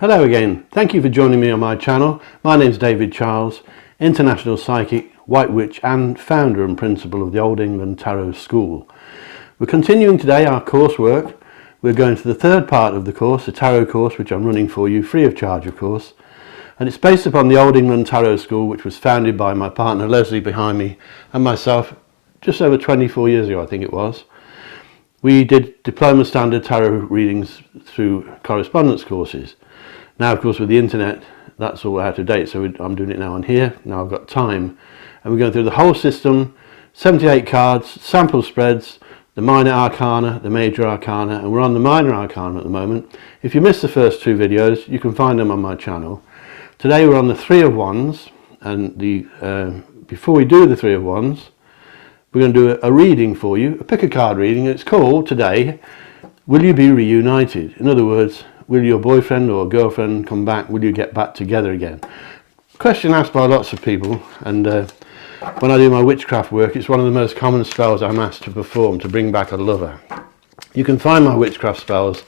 Hello again, thank you for joining me on my channel. My name is David Charles, international psychic, white witch and founder and principal of the Old England Tarot School. We're continuing today our coursework. We're going to the third part of the course, the tarot course, which I'm running for you free of charge of course. And it's based upon the Old England Tarot School, which was founded by my partner Leslie behind me and myself just over 24 years ago I think it was. We did diploma standard tarot readings through correspondence courses. Now, of course, with the internet, that's all out of date, so I'm doing it now on here. Now I've got time. And we're going through the whole system, 78 cards, sample spreads, the minor arcana, the major arcana, and we're on the minor arcana at the moment. If you missed the first two videos, you can find them on my channel. Today we're on the Three of Wands, and before we do the Three of Wands, we're going to do a reading for you, a pick a card reading. It's called, today, Will You Be Reunited? In other words, will your boyfriend or girlfriend come back? Will you get back together again? Question asked by lots of people, and when I do my witchcraft work, it's one of the most common spells I'm asked to perform to bring back a lover. You can find my witchcraft spells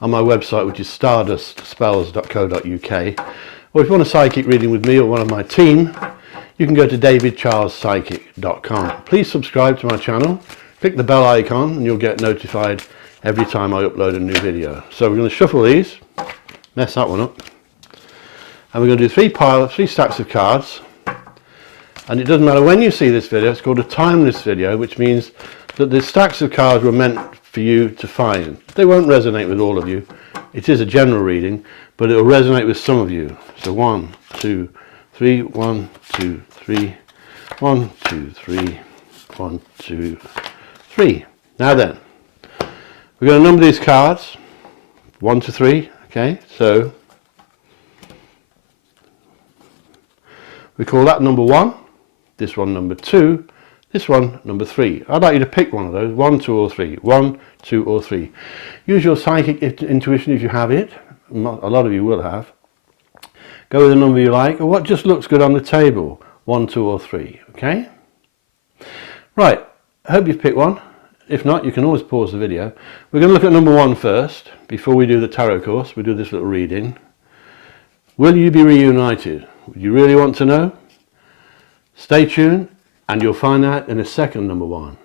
on my website, which is stardustspells.co.uk, or if you want a psychic reading with me or one of my team, you can go to davidcharlespsychic.com. Please subscribe to my channel, click the bell icon and you'll get notified every time I upload a new video. So we're going to shuffle these, mess that one up, and we're going to do three stacks of cards. And it doesn't matter when you see this video, it's called a timeless video, which means that the stacks of cards were meant for you to find. They won't resonate with all of you. It is a general reading, but it will resonate with some of you. So 1, 2, 3, 1, 2, 3, 1, 2, 3, 1, 2, 3. Now then, we're going to number these cards 1 to 3, okay? So we call that number 1, this one number 2, this one number 3. I'd like you to pick one of those, 1, 2 or 3, 1, 2 or 3. Use your psychic intuition if you have it, a lot of you will have. Go with the number you like, or what just looks good on the table, 1, 2 or 3, okay? Right, I hope you've picked one. If not, you can always pause the video. We're going to look at number 1 first, before we do the tarot course. We do this little reading. Will you be reunited? Would you really want to know? Stay tuned, and you'll find out in a second, number 1.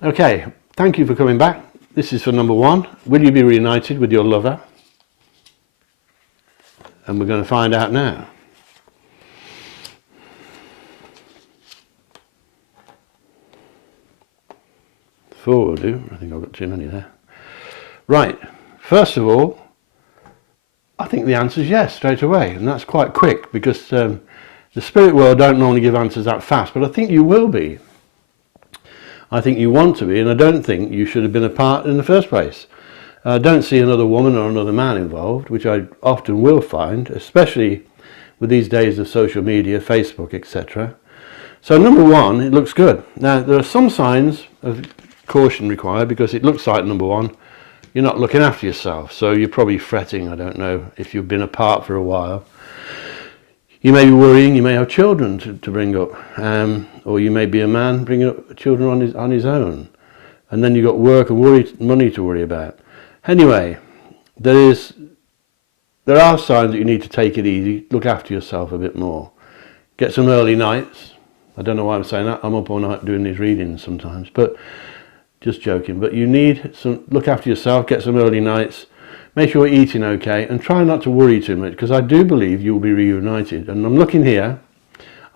Okay, thank you for coming back. This is for number 1. Will you be reunited with your lover? And we're going to find out now. Four will do. I think I've got too many there. Right, first of all, I think the answer is yes, straight away. And that's quite quick, because the spirit world don't normally give answers that fast, but I think you will be. I think you want to be, and I don't think you should have been apart in the first place. I don't see another woman or another man involved, which I often will find, especially with these days of social media, Facebook, etc. So number 1, it looks good. Now, there are some signs of caution required, because it looks like, number 1, you're not looking after yourself, so you're probably fretting. I don't know if you've been apart for a while. You may be worrying, you may have children to bring up, or you may be a man bringing up children on his own, and then you've got work and money to worry about. Anyway, there are signs that you need to take it easy, look after yourself a bit more. Get some early nights. I don't know why I'm saying that, I'm up all night doing these readings sometimes, but just joking. But you need look after yourself, get some early nights. Make sure you're eating okay, and try not to worry too much, because I do believe you'll be reunited. And I'm looking here.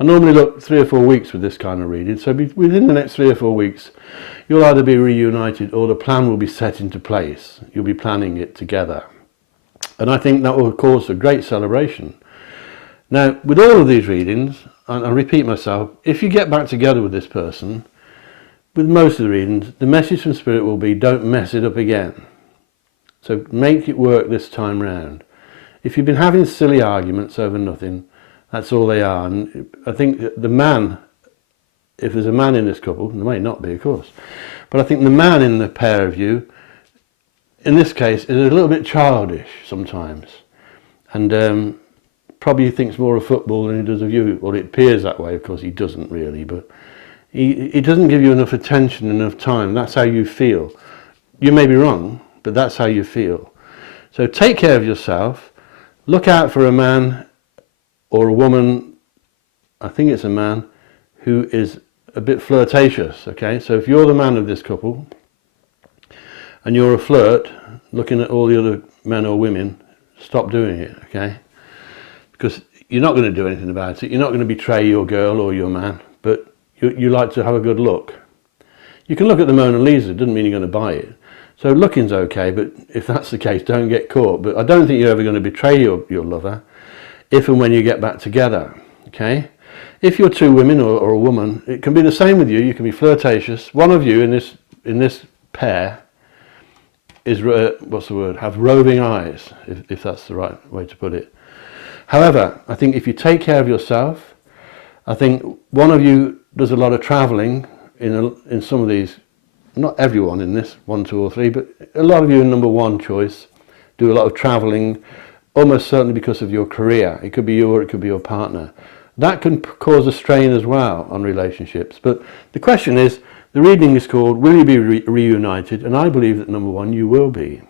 I normally look 3 or 4 weeks with this kind of reading, so within the next 3 or 4 weeks, you'll either be reunited or the plan will be set into place. You'll be planning it together. And I think that will cause a great celebration. Now, with all of these readings, and I repeat myself, if you get back together with this person, with most of the readings, the message from Spirit will be, don't mess it up again. So make it work this time round. If you've been having silly arguments over nothing, that's all they are. And I think the man, if there's a man in this couple, there may not be, of course, but I think the man in the pair of you in this case, is a little bit childish sometimes, and probably thinks more of football than he does of you, or it appears that way. Of course, he doesn't really, but he doesn't give you enough attention, enough time. That's how you feel. You may be wrong, but that's how you feel. So take care of yourself. Look out for a man or a woman, I think it's a man, who is a bit flirtatious, okay? So if you're the man of this couple, and you're a flirt, looking at all the other men or women, stop doing it, okay? Because you're not going to do anything about it. You're not going to betray your girl or your man, but you like to have a good look. You can look at the Mona Lisa, it doesn't mean you're going to buy it. So looking's okay, but if that's the case, don't get caught. But I don't think you're ever going to betray your lover if and when you get back together, okay? If you're two women or a woman, it can be the same with you. You can be flirtatious. One of you in this pair is, what's the word, have roving eyes, if that's the right way to put it. However, I think if you take care of yourself, I think one of you does a lot of travelling in some of these, not everyone in this, 1, 2 or 3, but a lot of you in number 1 choice do a lot of travelling, almost certainly because of your career. It could be you or it could be your partner. That can cause a strain as well on relationships. But the question is, the reading is called, will you be reunited? And I believe that number 1, you will be.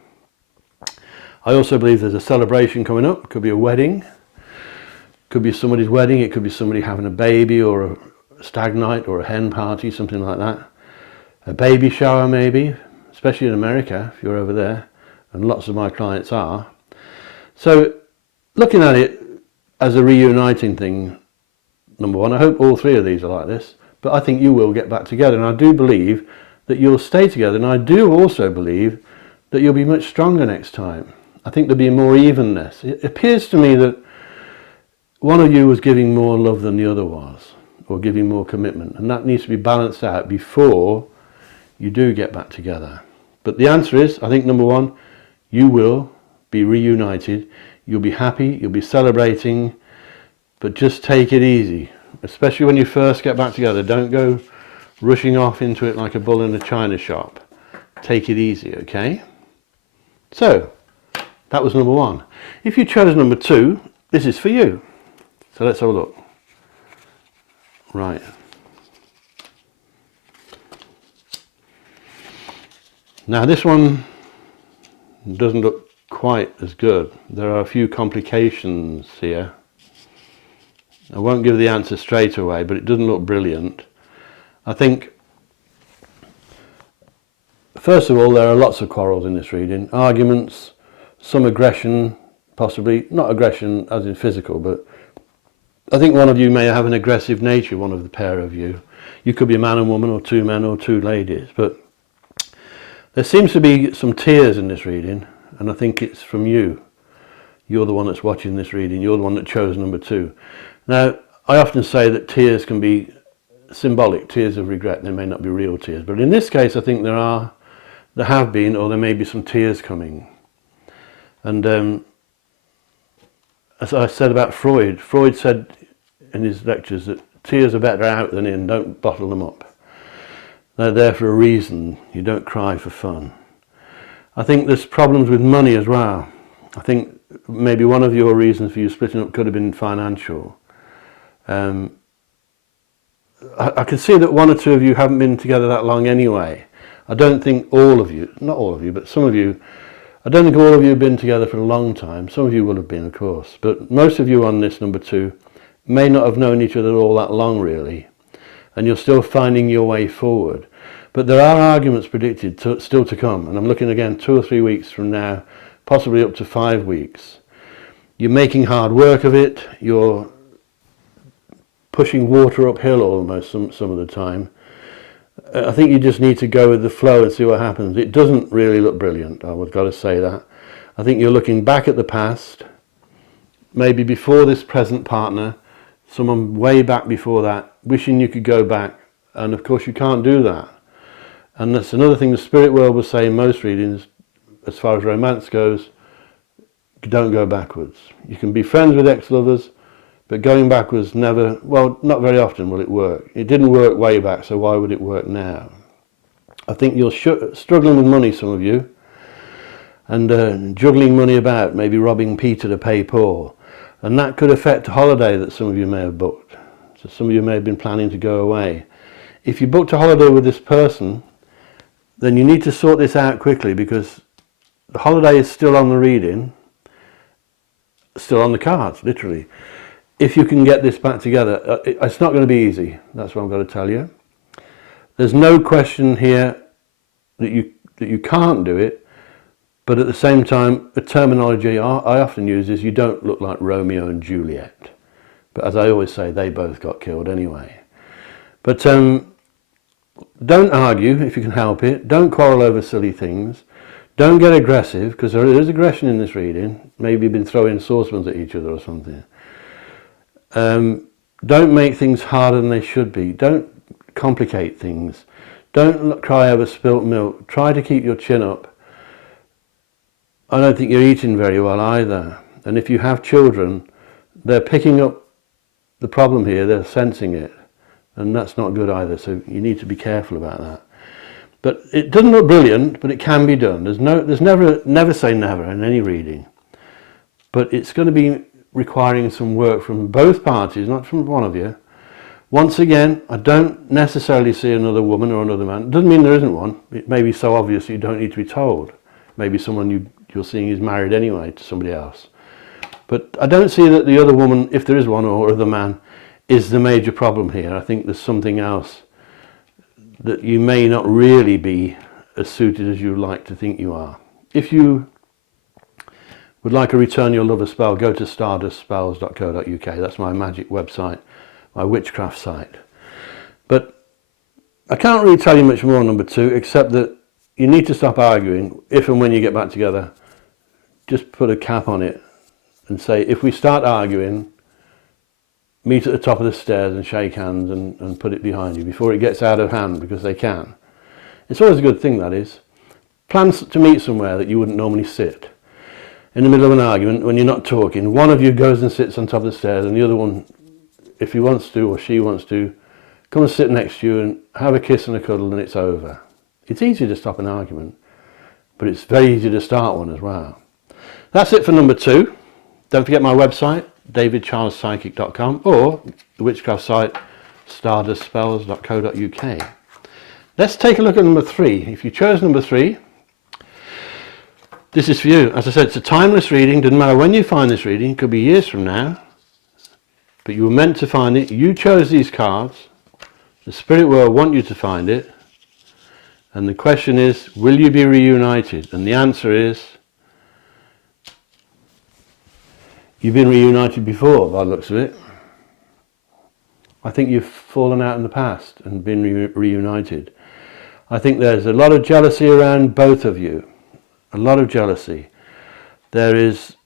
I also believe there's a celebration coming up. It could be a wedding. It could be somebody's wedding. It could be somebody having a baby or a stag night or a hen party, something like that. A baby shower maybe, especially in America, if you're over there. And lots of my clients are. So looking at it as a reuniting thing, number 1, I hope all 3 of these are like this. But I think you will get back together, and I do believe that you'll stay together, and I do also believe that you'll be much stronger next time. I think there'll be more evenness. It appears to me that one of you was giving more love than the other was, or giving more commitment, and that needs to be balanced out before you do get back together. But the answer is, I think number 1, you will be reunited, you'll be happy, you'll be celebrating, but just take it easy. Especially when you first get back together, don't go rushing off into it like a bull in a china shop. Take it easy, okay? So, that was number 1. If you chose number 2, this is for you. So let's have a look. Right. Now this one doesn't look quite as good. There are a few complications here. I won't give the answer straight away, but it doesn't look brilliant. I think, first of all, there are lots of quarrels in this reading. Arguments, some aggression, possibly, not aggression as in physical, but I think one of you may have an aggressive nature, one of the pair of you. You could be a man and woman, or 2 men or 2 ladies, but there seems to be some tears in this reading, and I think it's from you. You're the one that's watching this reading. You're the one that chose number 2. Now, I often say that tears can be symbolic, tears of regret. They may not be real tears. But in this case, I think there have been, or there may be some tears coming. And as I said about Freud said in his lectures that tears are better out than in, don't bottle them up. They're there for a reason. You don't cry for fun. I think there's problems with money as well. I think maybe one of your reasons for you splitting up could have been financial. I can see that 1 or 2 of you haven't been together that long anyway. I don't think all of you, not all of you, but some of you, I don't think all of you have been together for a long time. Some of you will have been, of course, but most of you on this number 2 may not have known each other all that long, really, and you're still finding your way forward. But there are arguments predicted still to come, and I'm looking again 2 or 3 weeks from now, possibly up to 5 weeks. You're making hard work of it. You're pushing water uphill almost some of the time. I think you just need to go with the flow and see what happens. It doesn't really look brilliant, I've got to say that. I think you're looking back at the past, maybe before this present partner, someone way back before that, wishing you could go back, and of course you can't do that. And that's another thing the spirit world will say in most readings, as far as romance goes, don't go backwards. You can be friends with ex-lovers, but going backwards never, well, not very often will it work. It didn't work way back, so why would it work now? I think you're struggling with money, some of you. and juggling money about, maybe robbing Peter to pay Paul. And that could affect a holiday that some of you may have booked. So some of you may have been planning to go away. If you booked a holiday with this person, then you need to sort this out quickly, because the holiday is still on the reading, still on the cards, literally. If you can get this back together, it's not going to be easy. That's what I've got to tell you. There's no question here that you can't do it, but at the same time, the terminology I often use is you don't look like Romeo and Juliet. But as I always say, they both got killed anyway. But don't argue if you can help it. Don't quarrel over silly things. Don't get aggressive, because there is aggression in this reading. Maybe you've been throwing saucepans at each other or something. Don't make things harder than they should be. Don't complicate things. Don't cry over spilt milk. Try to keep your chin up. I don't think you're eating very well either. And if you have children, they're picking up the problem here. They're sensing it. And that's not good either. So you need to be careful about that. But it doesn't look brilliant, but it can be done. There's never say never in any reading. But it's going to be requiring some work from both parties, not from one of you. Once again, I don't necessarily see another woman or another man. It doesn't mean there isn't one. It may be so obvious you don't need to be told. Maybe someone you're seeing is married anyway to somebody else. But I don't see that the other woman, if there is one, or other man, is the major problem here. I think there's something else, that you may not really be as suited as you like to think you are. If you would like a Return Your Lover spell, go to stardustspells.co.uk. That's my magic website, my witchcraft site. But I can't really tell you much more, number 2, except that you need to stop arguing. If and when you get back together, just put a cap on it and say, if we start arguing, meet at the top of the stairs and shake hands and put it behind you before it gets out of hand, because they can. It's always a good thing, that is. Plan to meet somewhere that you wouldn't normally sit. In the middle of an argument, when you're not talking, one of you goes and sits on top of the stairs, and the other one, if he wants to or she wants to, come and sit next to you and have a kiss and a cuddle, and it's over. It's easy to stop an argument, but it's very easy to start one as well. That's it for number 2. Don't forget my website, davidcharlespsychic.com, or the witchcraft site, stardustspells.co.uk. Let's take a look at number 3. If you chose number 3, this is for you. As I said, it's a timeless reading. Doesn't matter when you find this reading. It could be years from now. But you were meant to find it. You chose these cards. The spirit world want you to find it. And the question is, will you be reunited? And the answer is, you've been reunited before, by the looks of it. I think you've fallen out in the past and been reunited. I think there's a lot of jealousy around both of you. A lot of jealousy. There is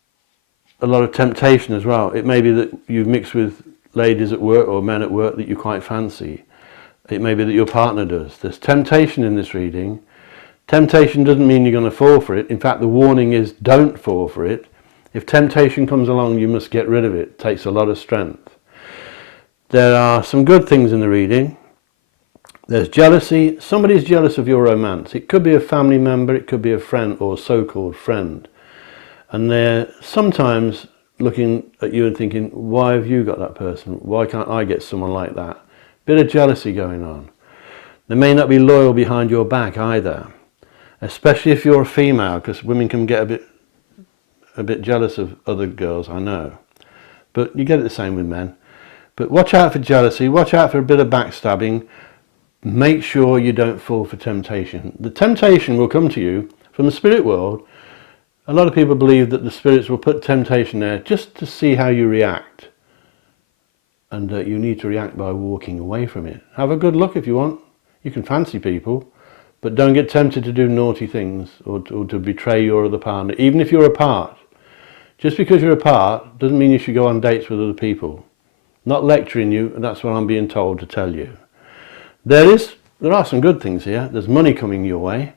a lot of temptation as well. It may be that you've mixed with ladies at work or men at work that you quite fancy. It may be that your partner does. There's temptation in this reading. Temptation doesn't mean you're going to fall for it. In fact, the warning is don't fall for it. If temptation comes along, you must get rid of it. It takes a lot of strength. There are some good things in the reading. There's jealousy. Somebody's jealous of your romance. It could be a family member, it could be a friend or so-called friend. And they're sometimes looking at you and thinking, why have you got that person? Why can't I get someone like that? Bit of jealousy going on. They may not be loyal behind your back either, especially if you're a female, because women can get a bit jealous of other girls, I know. But you get it the same with men. But watch out for jealousy, watch out for a bit of backstabbing. Make sure you don't fall for temptation. The temptation will come to you from the spirit world. A lot of people believe that the spirits will put temptation there just to see how you react. And you need to react by walking away from it. Have a good look if you want. You can fancy people, but don't get tempted to do naughty things or to betray your other partner, even if you're apart. Just because you're apart doesn't mean you should go on dates with other people. Not lecturing you, and that's what I'm being told to tell you. There are some good things here. There's money coming your way,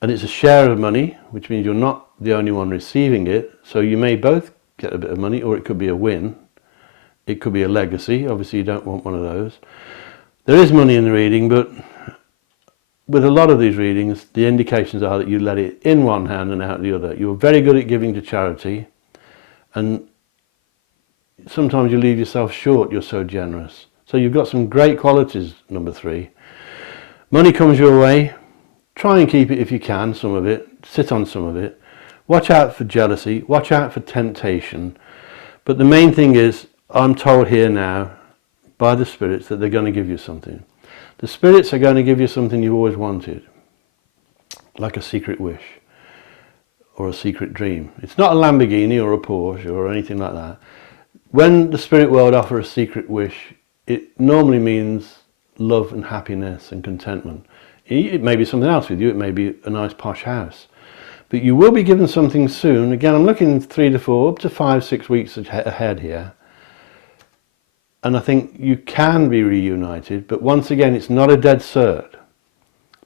and it's a share of money, which means you're not the only one receiving it. So you may both get a bit of money, or it could be a win. It could be a legacy. Obviously, you don't want one of those. There is money in the reading, but with a lot of these readings, the indications are that you let it in one hand and out the other. You're very good at giving to charity, and sometimes you leave yourself short, you're so generous. So you've got some great qualities, number 3. Money comes your way. Try and keep it if you can, some of it. Sit on some of it. Watch out for jealousy. Watch out for temptation. But the main thing is, I'm told here now by the spirits that they're going to give you something. The spirits are going to give you something you've always wanted, like a secret wish or a secret dream. It's not a Lamborghini or a Porsche or anything like that. When the spirit world offers a secret wish, it normally means love and happiness and contentment. It may be something else with you. It may be a nice posh house. But you will be given something soon. Again, I'm looking 3 to 4, up to 5, 6 weeks ahead here. And I think you can be reunited, but once again, it's not a dead cert.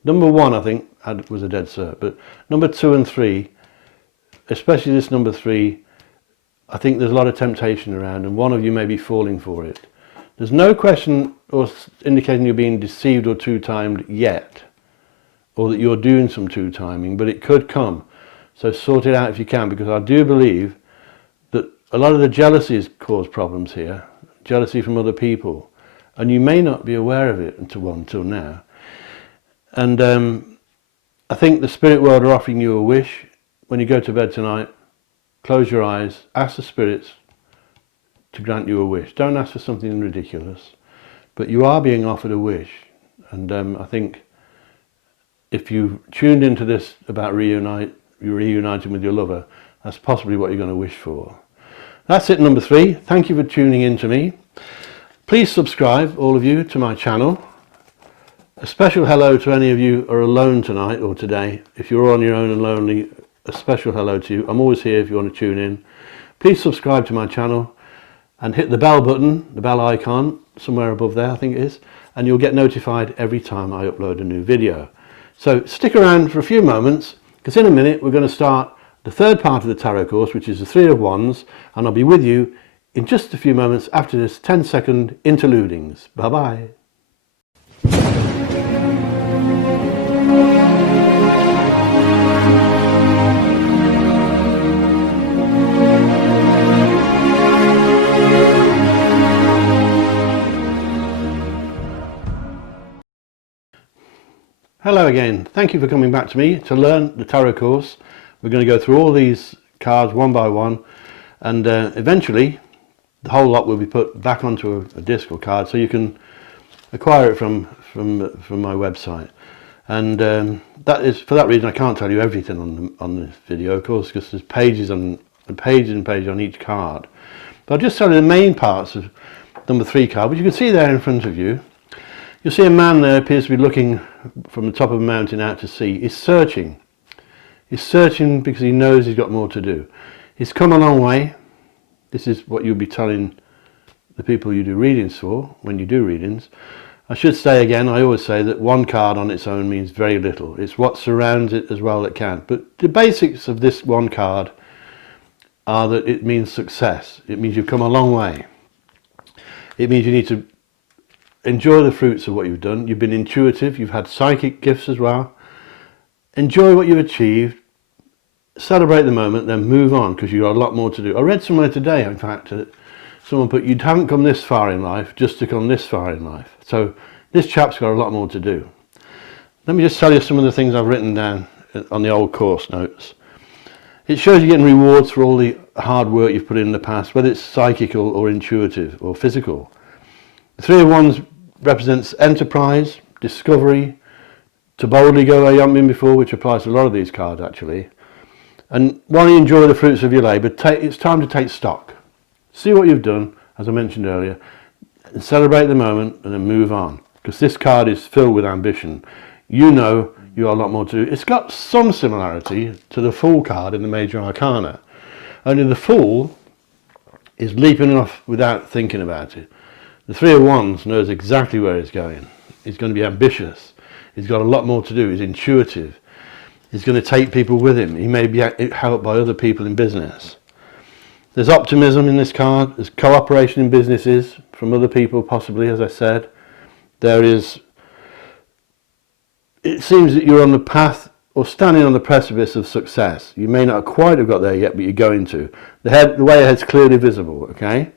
Number 1, I think, was a dead cert, but number 2 and 3, especially this number 3, I think there's a lot of temptation around, and one of you may be falling for it. There's no question or indicating you're being deceived or two-timed yet, or that you're doing some two-timing, but it could come. So sort it out if you can, because I do believe that a lot of the jealousies cause problems here. Jealousy from other people, and you may not be aware of it until now. And I think the spirit world are offering you a wish. When you go to bed tonight, close your eyes, ask the spirits to grant you a wish. Don't ask for something ridiculous, but you are being offered a wish. And I think if you tuned into this about reuniting with your lover, that's possibly what you're going to wish for. That's it, number 3. Thank you for tuning in to me. Please subscribe, all of you, to my channel. A special hello to any of you who are alone tonight or today. If you're on your own and lonely, a special hello to you. I'm always here if you want to tune in. Please subscribe to my channel and hit the bell button, the bell icon, somewhere above there I think it is, and you'll get notified every time I upload a new video. So stick around for a few moments, because in a minute we're going to start the 3rd part of the tarot course, which is the 3 of Wands, and I'll be with you in just a few moments after this 10-second interludings. Bye-bye. Hello again. Thank you for coming back to me to learn the tarot course. We're going to go through all these cards one by one, and eventually the whole lot will be put back onto a disc or card, so you can acquire it from my website. And that is, for that reason, I can't tell you everything on this video, of course, because there's pages and pages and pages on each card. But I'll just tell you the main parts of number 3 card, which you can see there in front of you. You'll see a man there appears to be looking from the top of a mountain out to sea. He's searching. He's searching because he knows he's got more to do. He's come a long way. This is what you'll be telling the people you do readings for, when you do readings. I should say again, I always say that one card on its own means very little. It's what surrounds it as well that can. But the basics of this one card are that it means success. It means you've come a long way. It means you need to enjoy the fruits of what you've done. You've been intuitive. You've had psychic gifts as well. Enjoy what you've achieved. Celebrate the moment, then move on, because you've got a lot more to do. I read somewhere today, in fact, that someone put, you haven't come this far in life just to come this far in life. So this chap's got a lot more to do. Let me just tell you some of the things I've written down on the old course notes. It shows you getting rewards for all the hard work you've put in the past, whether it's psychical or intuitive or physical. The 3 of Wands represents enterprise, discovery, to boldly go where you haven't been before, which applies to a lot of these cards actually. And while you enjoy the fruits of your labour, it's time to take stock. See what you've done, as I mentioned earlier, and celebrate the moment and then move on. Because this card is filled with ambition. You know you got a lot more to do. It's got some similarity to the Fool card in the Major Arcana. Only the Fool is leaping off without thinking about it. The 3 of Wands knows exactly where he's going. He's going to be ambitious. He's got a lot more to do. He's intuitive. He's going to take people with him. He may be helped by other people in business. There's optimism in this card. There's cooperation in businesses from other people, possibly, as I said. There is it seems that you're on the path or standing on the precipice of success. You may not quite have got there yet, but you're going to. The way ahead's clearly visible, okay?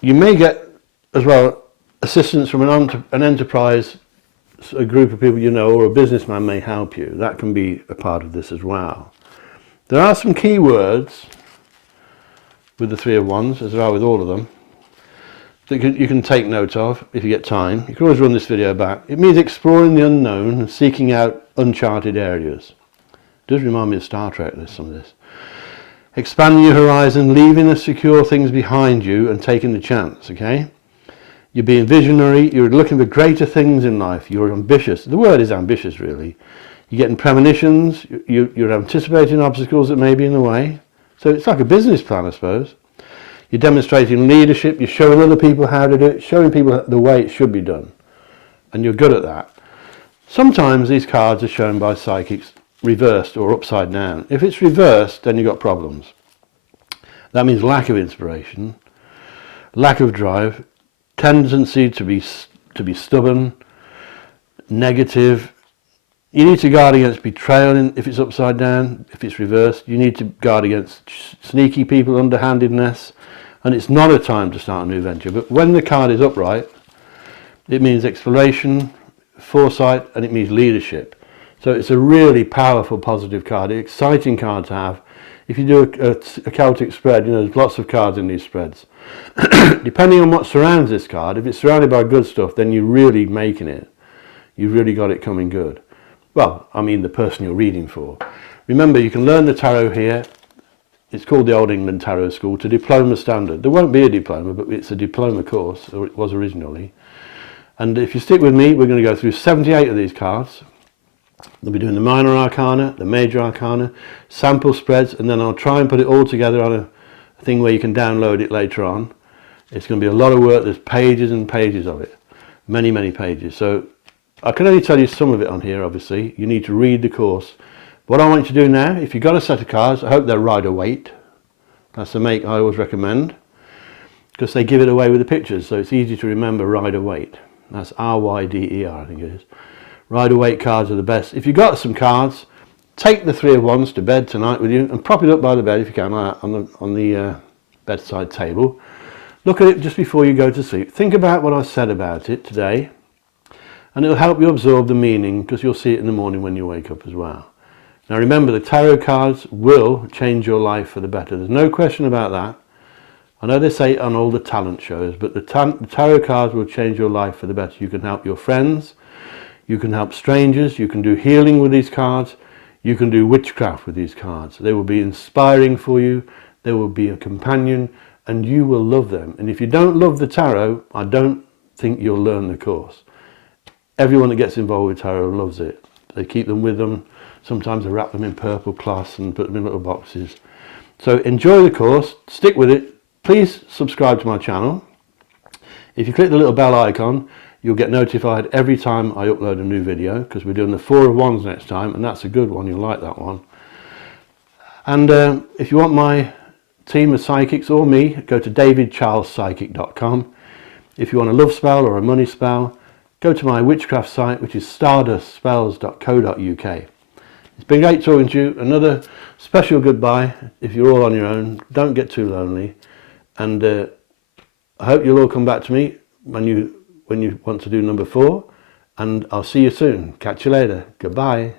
You may get, as well, assistance from an enterprise, a group of people you know, or a businessman may help you. That can be a part of this as well. There are some key words with the Three of Wands, as there are with all of them, that you can take note of if you get time. You can always run this video back. It means exploring the unknown and seeking out uncharted areas. It does remind me of Star Trek, some of this. Expanding your horizon, leaving the secure things behind you and taking the chance, okay? You're being visionary, you're looking for greater things in life, you're ambitious. The word is ambitious, really. You're getting premonitions, you're anticipating obstacles that may be in the way. So it's like a business plan, I suppose. You're demonstrating leadership, you're showing other people how to do it, showing people the way it should be done. And you're good at that. Sometimes these cards are shown by psychics reversed or upside down. If it's reversed, then you've got problems. That means lack of inspiration, lack of drive, tendency to be stubborn, negative. You need to guard against betrayal if it's upside down. If it's reversed, you need to guard against sneaky people, underhandedness. And it's not a time to start a new venture. But when the card is upright, it means exploration, foresight, and it means leadership. So it's a really powerful, positive card, an exciting card to have. If you do a Celtic spread, you know, there's lots of cards in these spreads. Depending on what surrounds this card, if it's surrounded by good stuff, then you're really making it. You've really got it coming good. Well, I mean the person you're reading for. Remember, you can learn the tarot here. It's called the Old England Tarot School to diploma standard. There won't be a diploma, but it's a diploma course, or it was originally. And if you stick with me, we're going to go through 78 of these cards. We'll be doing the minor arcana, the major arcana, sample spreads, and then I'll try and put it all together on a thing where you can download it later on. It's going to be a lot of work. There's pages and pages of it. Many, many pages. So I can only tell you some of it on here, obviously. You need to read the course. What I want you to do now, if you've got a set of cards, I hope they're Rider-Waite. That's the make I always recommend, because they give it away with the pictures, so it's easy to remember Rider-Waite. That's R-Y-D-E-R, I think it is. Rider-Waite cards are the best. If you've got some cards, take the Three of Wands to bed tonight with you and prop it up by the bed if you can, on the bedside table. Look at it just before you go to sleep. Think about what I said about it today, and it'll help you absorb the meaning, because you'll see it in the morning when you wake up as well. Now remember, the tarot cards will change your life for the better. There's no question about that. I know they say it on all the talent shows, but the tarot cards will change your life for the better. You can help your friends, you can help strangers, you can do healing with these cards, you can do witchcraft with these cards. They will be inspiring for you, they will be a companion, and you will love them. And if you don't love the tarot, I don't think you'll learn the course. Everyone that gets involved with tarot loves it. They keep them with them. Sometimes they wrap them in purple cloths and put them in little boxes. So enjoy the course, stick with it. Please subscribe to my channel. If you click the little bell icon, you'll get notified every time I upload a new video, because we're doing the Four of Wands next time, and that's a good one. You'll like that one. And if you want my team of psychics or me, go to davidcharlespsychic.com. If you want a love spell or a money spell, go to my witchcraft site, which is stardustspells.co.uk. It's been great talking to you. Another special goodbye. If you're all on your own, don't get too lonely. And I hope you'll all come back to me when you want to do number 4. And I'll see you soon. Catch you later. Goodbye.